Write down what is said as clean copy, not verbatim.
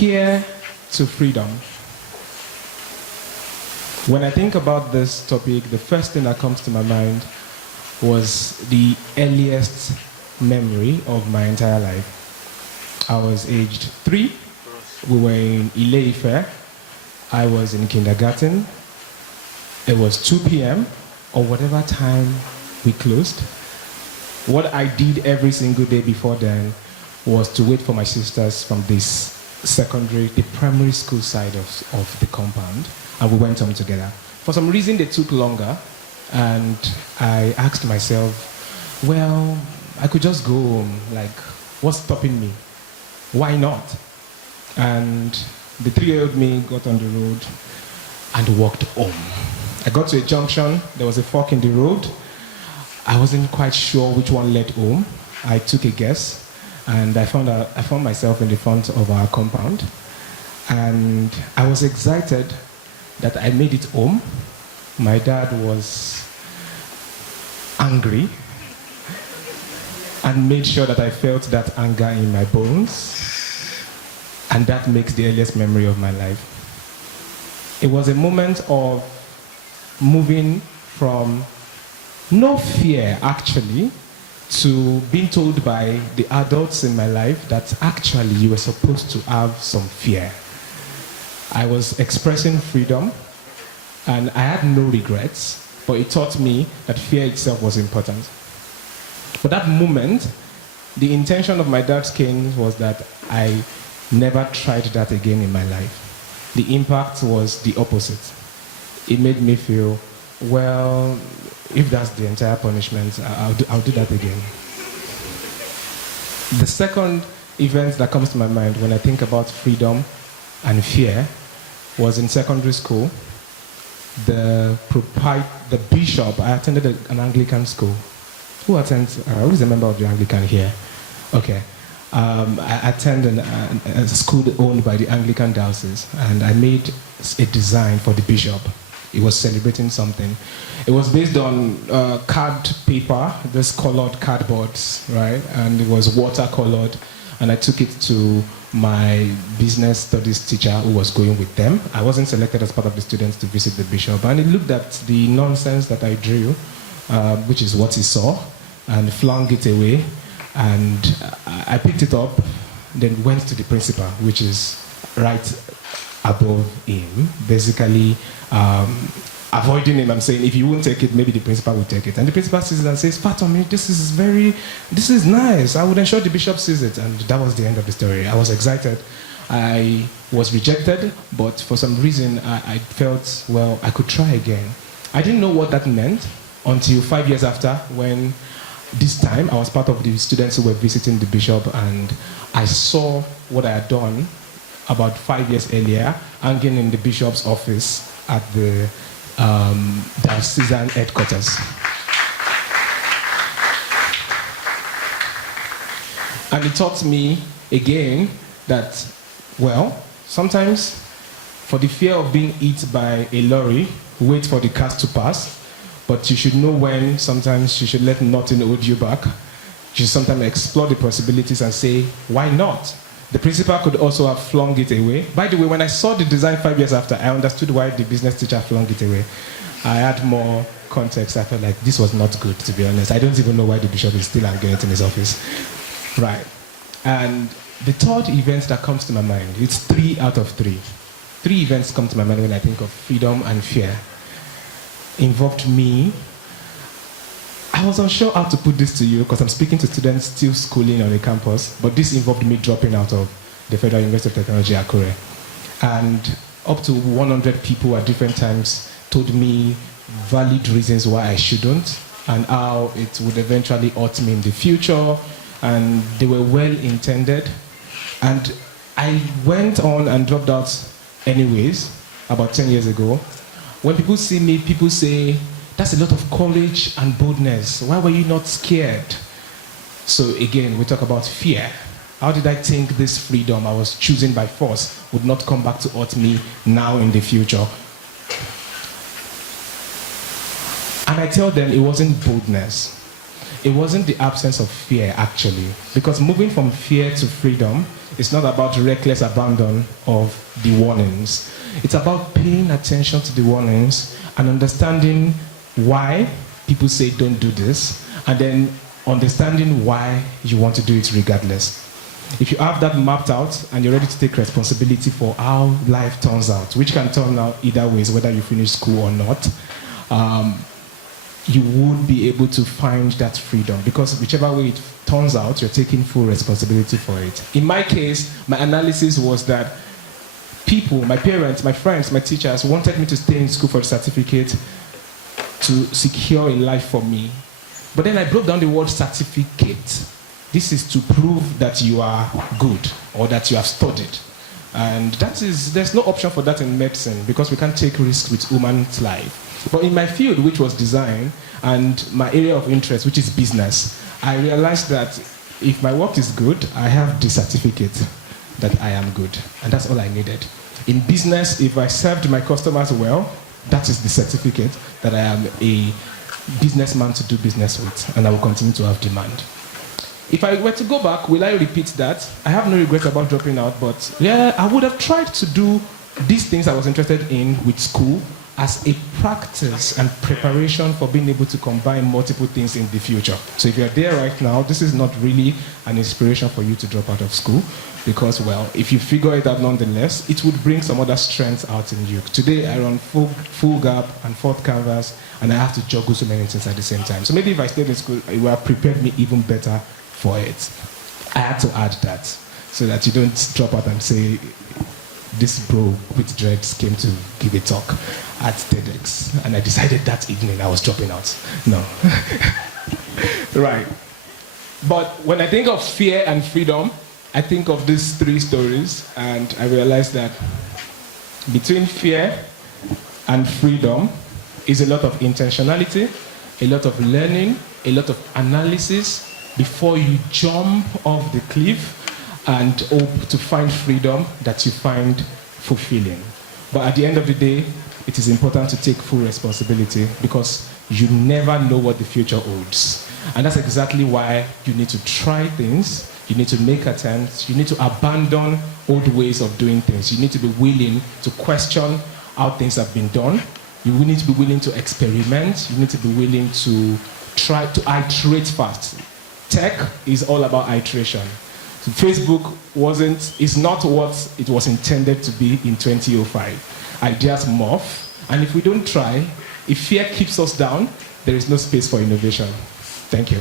Fear to freedom. When I think about this topic, the first thing that comes to my mind was the earliest memory of my entire life. I was aged 3. We were in Ile-Ife. I was in kindergarten. It was 2 p.m. or whatever time we closed. What I did every single day before then was to wait for my sisters from this the primary school side of the compound, and we went home together. For some reason, they took longer, and I asked myself, well, I could just go home. Like, what's stopping me? Why not? And the 3-year-old me got on the road and walked home. I got to a junction. There was a fork in the road. I wasn't quite sure which one led home. I took a guess, and I found myself in the front of our compound. And I was excited that I made it home. My dad was angry and made sure that I felt that anger in my bones. And that makes the earliest memory of my life. It was a moment of moving from no fear, actually, to being told by the adults in my life that actually you were supposed to have some fear. I was expressing freedom, and I had no regrets, but it taught me that fear itself was important. But that moment, the intention of my dad's cane was that I never tried that again in my life. The impact was the opposite. It made me feel, well, if that's the entire punishment, I'll do that again. The second event that comes to my mind when I think about freedom and fear was in secondary school. The bishop, I attended an Anglican school. Who is a member of the Anglican here? Okay. I attended a school owned by the Anglican diocese, and I made a design for the bishop. It was celebrating something. It was based on card paper, this colored cardboards, right? And it was watercolored. And I took it to my business studies teacher who was going with them. I wasn't selected as part of the students to visit the bishop. And he looked at the nonsense that I drew, which is what he saw, and flung it away. And I picked it up, then went to the principal, which is right above him, basically avoiding him. I'm saying, if you won't take it, maybe the principal will take it. And the principal sees it and says, Fatanmi, this is nice. I would ensure the bishop sees it. And that was the end of the story. I was excited. I was rejected, but for some reason, I felt, well, I could try again. I didn't know what that meant until 5 years after, when this time I was part of the students who were visiting the bishop, and I saw what I had done about 5 years earlier, hanging in the bishop's office at the diocesan headquarters. And it taught me again that, well, sometimes for the fear of being hit by a lorry, wait for the cars to pass, but you should know when sometimes you should let nothing hold you back. You should sometimes explore the possibilities and say, why not? The principal could also have flung it away. By the way, when I saw the design 5 years after, I understood why the business teacher flung it away. I had more context. I felt like this was not good, to be honest. I don't even know why the bishop is still hanging it in his office. Right. And the third event that comes to my mind, it's 3 out of 3. 3 events come to my mind when I think of freedom and fear. Involved me. I was unsure how to put this to you because I'm speaking to students still schooling on the campus, but this involved me dropping out of the Federal University of Technology, Akure. And up to 100 people at different times told me valid reasons why I shouldn't and how it would eventually hurt me in the future, and they were well intended. And I went on and dropped out anyways, about 10 years ago. When people see me, people say, that's a lot of courage and boldness. Why were you not scared? So again, we talk about fear. How did I think this freedom I was choosing by force would not come back to hurt me now in the future? And I tell them it wasn't boldness. it wasn't the absence of fear, actually. Because moving from fear to freedom is not about reckless abandon of the warnings. It's about paying attention to the warnings and understanding why people say don't do this, and then understanding why you want to do it regardless. If you have that mapped out and you're ready to take responsibility for how life turns out, which can turn out either ways, whether you finish school or not, you would be able to find that freedom, because whichever way it turns out, you're taking full responsibility for it. In my case, my analysis was that people, my parents, my friends, my teachers wanted me to stay in school for a certificate to secure a life for me. But then I broke down the word certificate. This is to prove that you are good or that you have studied. And there's no option for that in medicine, because we can't take risks with human's life. But in my field, which was design, and my area of interest, which is business, I realized that if my work is good, I have the certificate that I am good. And that's all I needed. In business, if I served my customers well, that is the certificate that I am a businessman to do business with, and I will continue to have demand. If I were to go back, will I repeat that? I have no regret about dropping out, but yeah, I would have tried to do these things I was interested in with school as a practice and preparation for being able to combine multiple things in the future. So if you're there right now, this is not really an inspiration for you to drop out of school, because, well, if you figure it out nonetheless, it would bring some other strengths out in you. Today, I run full gap and fourth canvas, and I have to juggle so many things at the same time. So maybe if I stayed in school, it would have prepared me even better for it. I had to add that, so that you don't drop out and say, this bro with dreads came to give a talk at TEDx, and I decided that evening I was dropping out. No. Right. But when I think of fear and freedom, I think of these three stories, and I realized that between fear and freedom is a lot of intentionality, a lot of learning, a lot of analysis before you jump off the cliff and hope to find freedom that you find fulfilling. But at the end of the day, it is important to take full responsibility, because you never know what the future holds. And that's exactly why you need to try things, you need to make attempts, you need to abandon old ways of doing things. You need to be willing to question how things have been done. You need to be willing to experiment. You need to be willing to try to iterate fast. Tech is all about iteration. So Facebook is not what it was intended to be in 2005. Ideas morph, and if we don't try, if fear keeps us down, there is no space for innovation. Thank you.